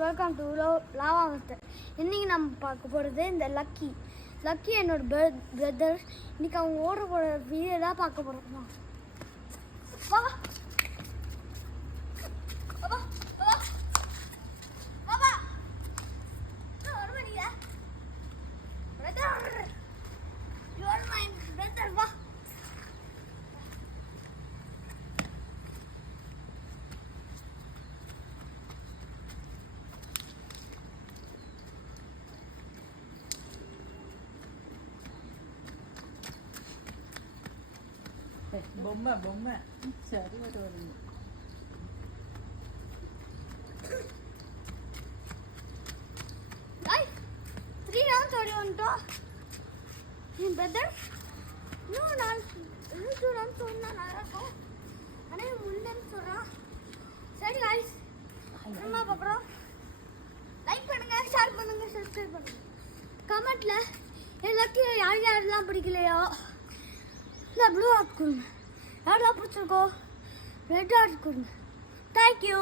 Welcome to lava master. இன்றைக்கி நம்ம பார்க்க போகிறது இந்த லக்கி என்னோட பிரதர். இன்றைக்கி அவங்க ஓடுற போகிற வீடியோ தான் பார்க்க போகிறோம். வா பொம்மை சரி வருங்க. என் பிரதர் இன்னும் நான் 2 ரன் சொன்னா நல்லா இருக்கும். ஆனால் முன்னேன்னு சொல்கிறான். சரி காய்ஸ், நம்ம பார்க்குறோம். லைக் பண்ணுங்க, ஷேர் பண்ணுங்க, சப்ஸ்கிரைப் பண்ணுங்க. கமெண்ட்டில் எல்லாத்தையும் யாரெல்லாம் பிடிக்கலையோ இல்லை ப்ளூ ஆர்ட் கொடுங்க. யாரெல்லாம் பிடிச்சிருக்கோ ரெட் ஆர்ட் கொடுங்க. தேங்க்யூ.